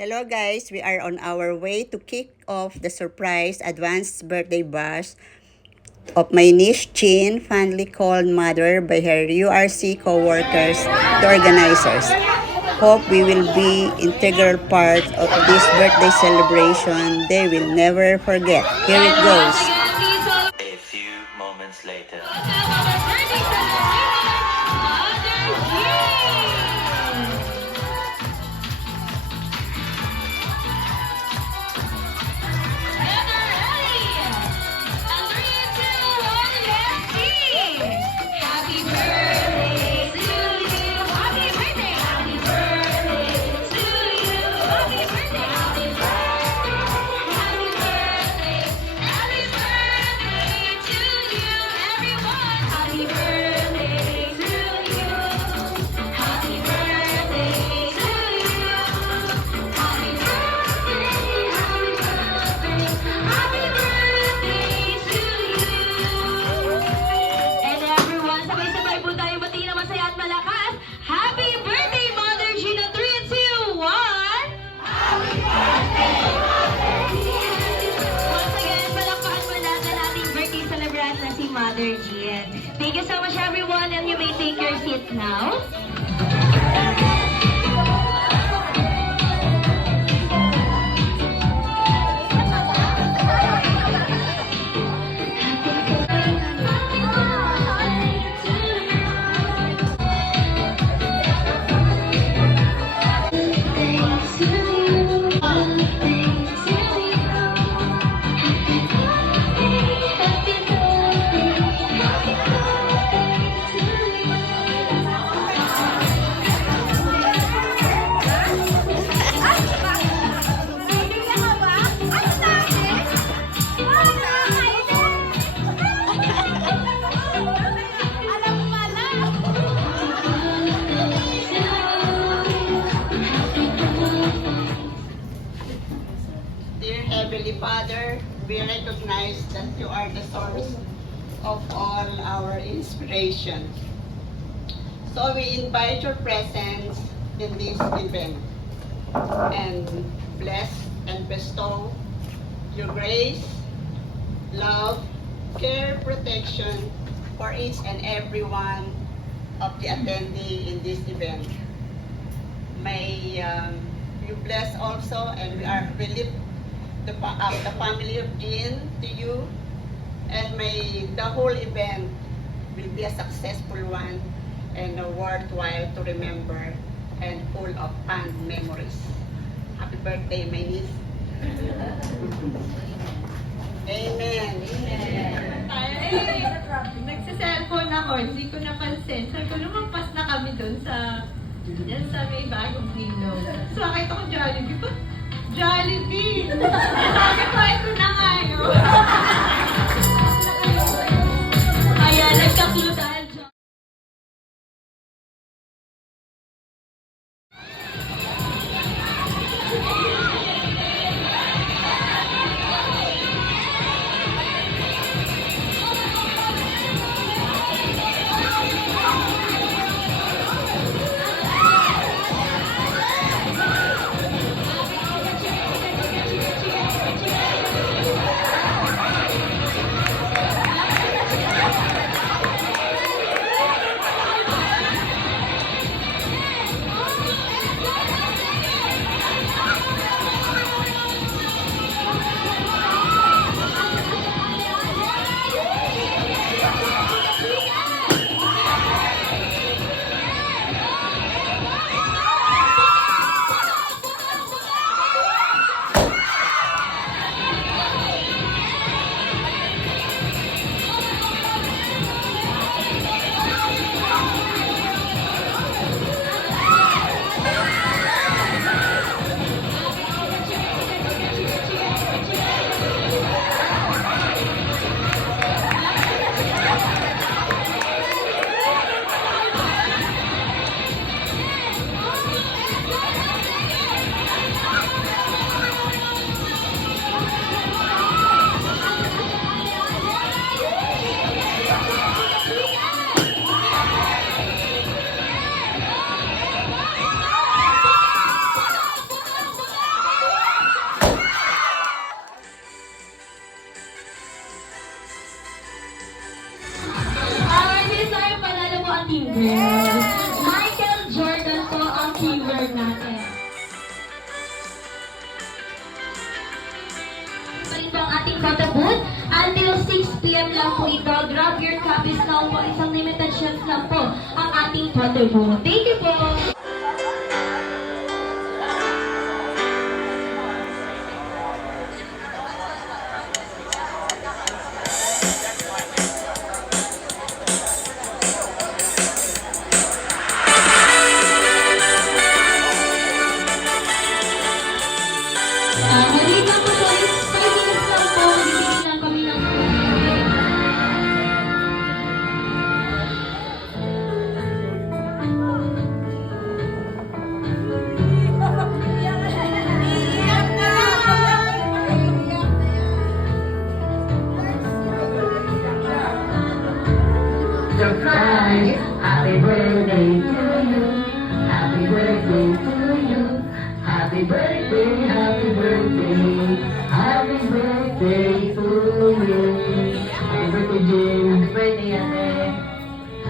Hello guys, we are on our way to kick off the surprise advanced birthday bash of my niece Chin, fondly called Mother by her URC co-workers, the organizers. Hope we will be integral part of this birthday celebration they will never forget. Here it goes. A few moments later. Mother Jean. Thank you so much, everyone, and you may take your seats now. Dear Heavenly Father, we recognize that you are the source of all our inspiration. So we invite your presence in this event and bless and bestow your grace, love, care, protection for each and every one of the attendee in this event. May you bless also, and we lift the family of Jean to you, and may the whole event will be a successful one and worthwhile to remember and full of fond memories. Happy birthday, my niece. Amen. Nagsa-cellphone ako, hindi ko napansin. Sabi ko, lumampas na kami dun sa may bagong ilog. So, nakita ko Jollibee. Ba't Jollibee? Sabi ko, ito na nga, no? Kaya, nagka-clue dahil Yes. Michael Jordan po ang keyword natin. Ito rin po ang ating photo booth. Until 6 p.m. lang po ito. Grab your copies now po. Isang limited chance lang po ang ating photo booth. Thank you po. Maliit lang po po. 5 minutes lang po. Magbibigay lang kami ng Surprise! Happy birthday to you. Happy birthday to you. Happy birthday, happy birthday. Happy birthday to you. Happy birthday, Jane. Happy birthday, Ate.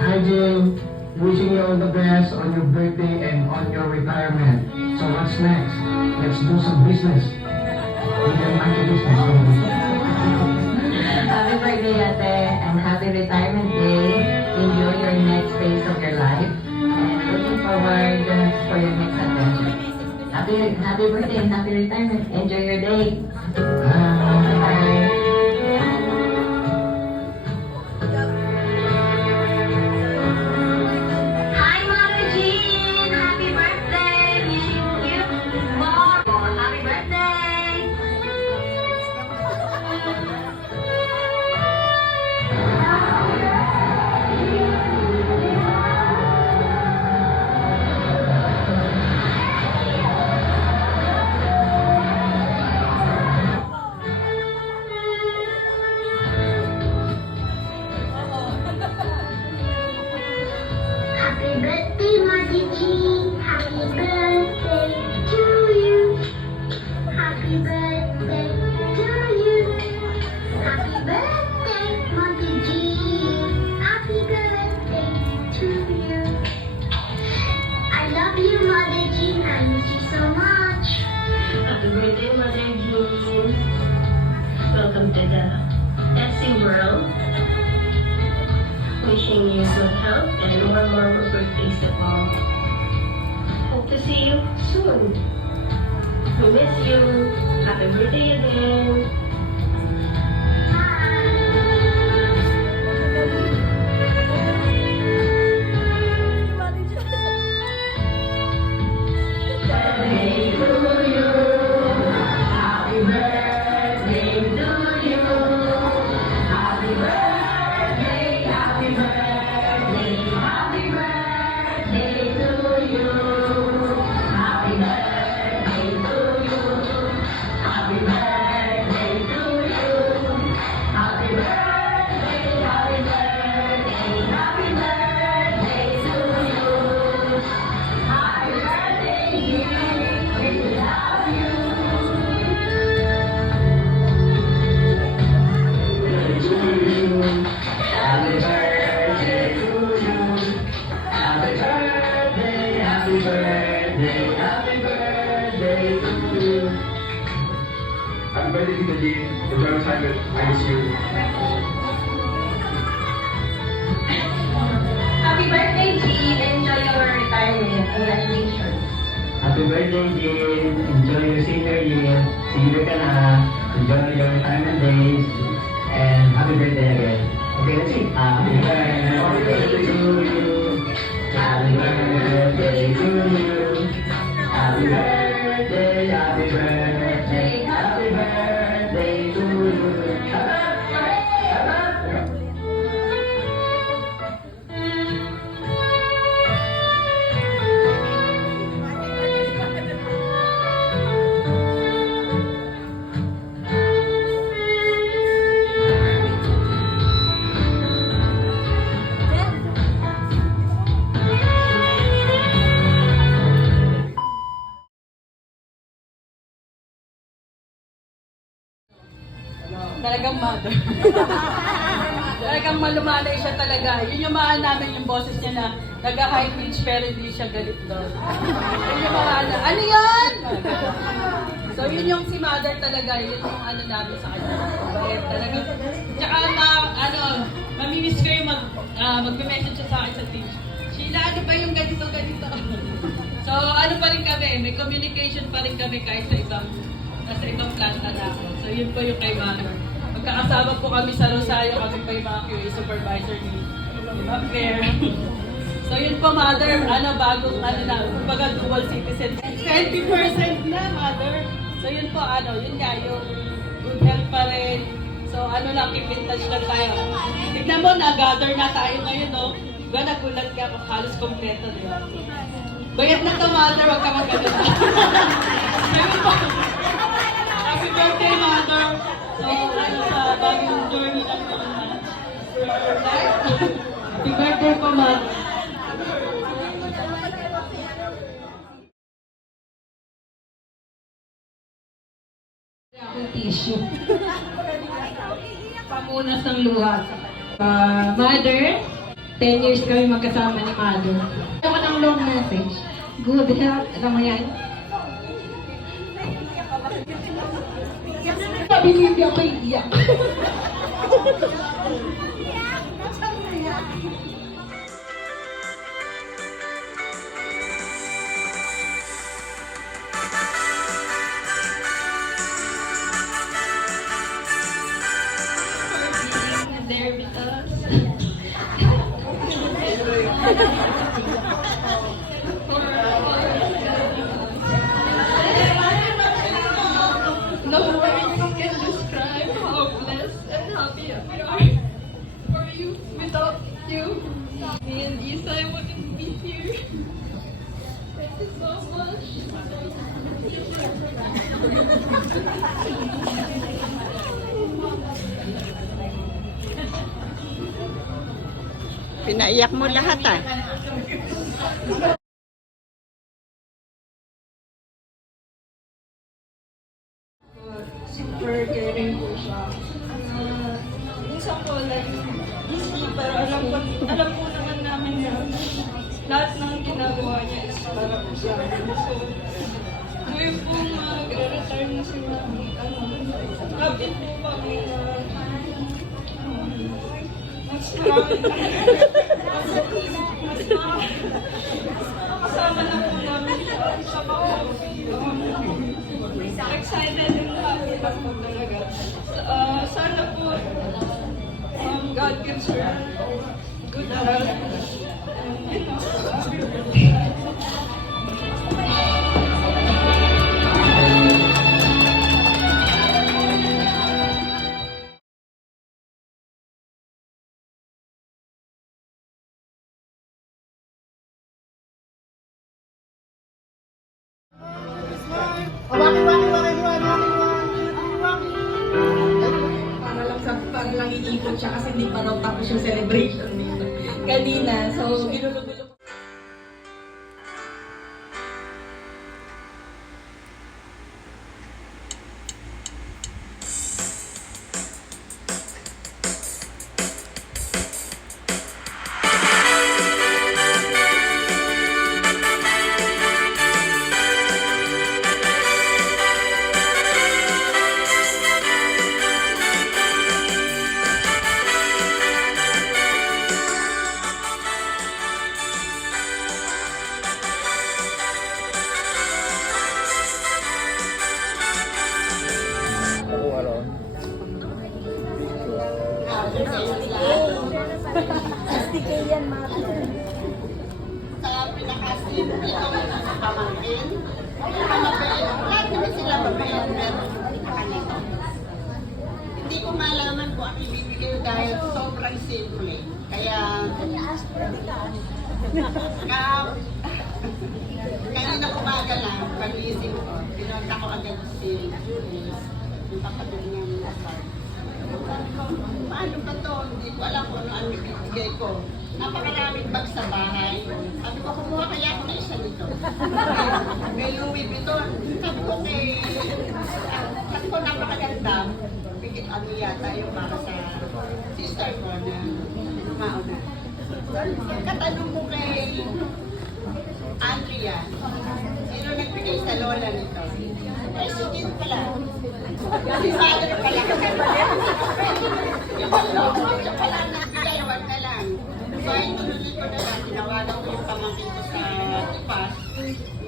Hi, Jane. Wishing you all the best on your birthday and on your retirement. So what's next? Let's do some business. We can make a business. Happy birthday, Ate, and happy retirement day. Enjoy your next phase of your life, and looking forward for your next adventure. Happy birthday and happy retirement. Enjoy your day. Bye. Hi, Mother Jean! Happy birthday! Wishing you more! Happy birthday! Happy birthday, Mother Jean. Happy birthday to you. Happy birthday to you. Happy birthday, Mother Jean. Happy birthday to you. I love you, Mother Jean. I miss you so much. Happy birthday, Mother Jean. Welcome to the Etsy world. Wishing you good health and more birthdays to come. Hope to see you soon. We miss you. Happy birthday again. Happy birthday, Tita Jean. Enjoy your time. I miss you. Happy birthday, Jean. Enjoy your retirement. Congratulations. Happy birthday, Jean. Enjoy your senior year. Senior ka na. Enjoy your retirement days. And happy birthday again. Okay, let's see. Happy birthday to you. Happy birthday to you. Happy birthday, happy birthday, happy birthday to you. Talagang mother. Talagang malumanay siya talaga. Yun yung mahal namin yung boses niya na nag-high pitch pero hindi siya galit doon. Yun yung mahal na, ano yan? So yun yung si mother talaga, yun yung ano namin sa kanya. Bait talaga. Tsaka mamimiss ko yung magme-message siya sa akin sa team. Sheila, ano ba yung ganito? So ano pa rin kami, may communication pa rin kami kahit sa ibang planta na ako. So yun po yung kay mother. Magkakasama po kami sa Rosario, kami pa yung mga QA supervisor ni Ma'am Claire. So yun po mother, bagong kumbaga dual citizen. 20% na mother. So yun po yun nga, yung good health pa rin. So lang, keep in touch lang tayo. Tignan mo, nag-gather na tayo ngayon, no? Diba, nagulat ka, halos kompleto, di ba? Bayat na to mother, wag ka magkalita. So yun po. Happy birthday mother. So sa bagong journey lang naman. Happy birthday po mother. Tissue. Pamunas ng luha. Mother, 10 years kami magkasama ni Mother. Ako ng long message. Good health. Alam mo yan? Sabi niyo, hindi ako iiyak. There with us. No words can describe how blessed and happy we are for you. Without you, me and Isa wouldn't be here. Thank you so much. Pinaiyak mo lahat Super caring po siya. Minsan po, busy, pero alam po naman namin na lahat ng ginagawa niya is para po sa amin. So, ngayon po mag-retire na si Mami. Happy po kami na mas kasama na po namin siya. Siya po, excited and happy na po talaga. Sana po, God gives her good health. And, Para lang iikot siya kasi hindi pa raw tapos yung celebration dito kanina. So, ginulo-gulo. Sa pinakasimple ng pamangkin, lahat naman sila mabait, pero nakakalito. Hindi ko malaman kung ang ibibigay dahil sobrang simple. Kaya, kanina umaga lang, pag-isip ko, pinunta ko agad si Julius, yung kapatid niya ng Asar. Sabi ko, paano ba to? Hindi ko alam kung ano ang ibibigay ko. Napakaraming bag sa bahay. Sabi ko, kumuha kaya ako na isa nito. May Louis Vuitton. Sabi ko, napakaganda. Ano yata yung para sa sister ko na mauna. So, katanong mo kay Andrea, sino nagbigay sa lola nito? President pala. Si father pala. Yung siya pala nagbigay, wag na lang. So, ay tuloy ko na lang, tinawagan ko yung pamangkin ko sa Tipas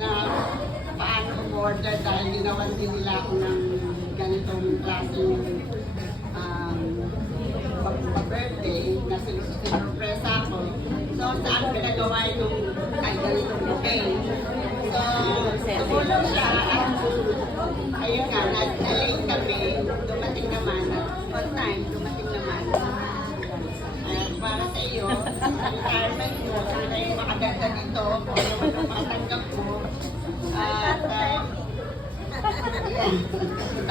na paano umorder dahil ginawan din nila ako ng ganitong klaseng birthday na sinurpresa ako. So, saan pinagawa yung ganitong bouquet? So, tumulong siya at ayun nga, na-late kami, dumating naman, on time, dumating naman. At para sa iyo, retirement mo, sana yung makaganda dito, kung ano ang matanggap mo. At,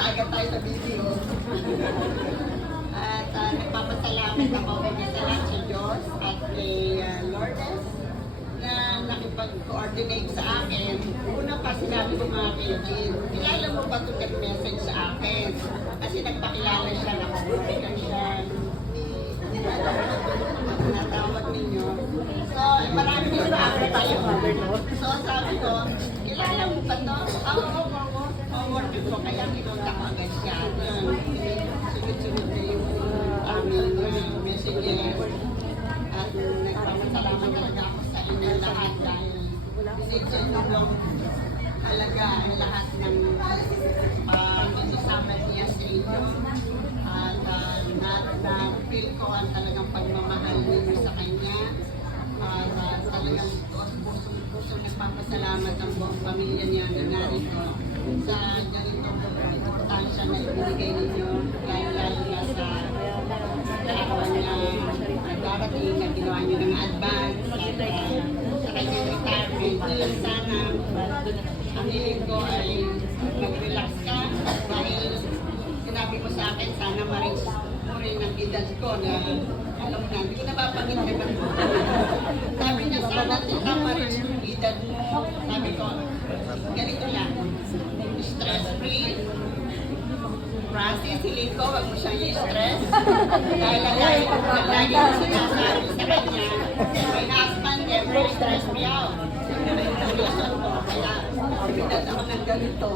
agad tayo sa video. At nagpapasalamat ako sa lahat sa Diyos at kay Lourdes na nakipag-coordinate sa akin. Una pa sinabi ko mga kaibigan, kilala mo ba ito nag-message sa akin? Kasi nagpakilala siya na kumulikan siya ni natawag ninyo. So, marami din sa akin tayo. So, sabi ko, kilala mo ba ito? Oo, working ko, kaya kinunta ko agad siya. Sunod-sunod na yung aming messages. At nagpapasalamat talaga ako sa inyo lahat dahil decision nyo talaga ang lahat ng isasama niya sa inyo. At na-feel ko ang talagang pagmamahal ninyo sa kanya. At talagang puso nagpapasalamat ang buong pamilya niya na narito sa ganitong importansya na ibinigay ninyo. Lalo na sa dalawa niya darating na ginawa niyo ng advance at sa kanyang retirement. Yun sana ang hiling ko ay mag-relax ka dahil sinabi mo sa akin sana ma-reach mo rin ang edad ko na alam mo na, hindi ko nababanggit na ba? Sabi niya sana tita ma-reach yung edad mo. Sabi ko, ganito lang, stress-free. Francis, hiling ko, wag mo siyang i-stress. Dahil lagi ko sinasabi sa kanya, my husband never stress me out. Yung reason ko, kaya pinag ako ng ganito.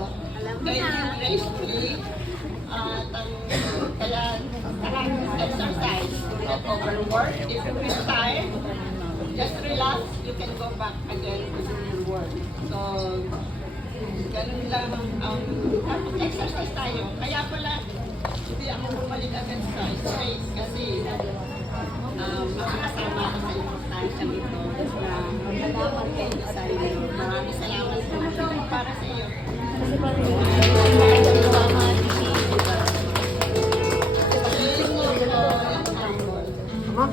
Kaya stress-free. Kaya exercise. Do not overwork. If you feel tired, just relax. You can go back again to your work. So, ganun lang exercise tayo. Kaya pala, hindi ako bumalik agad sa straight kasi makakasama ako sa importansya nito na malaman kayo sa iyo. Maraming salamat po para sa iyo. Mom,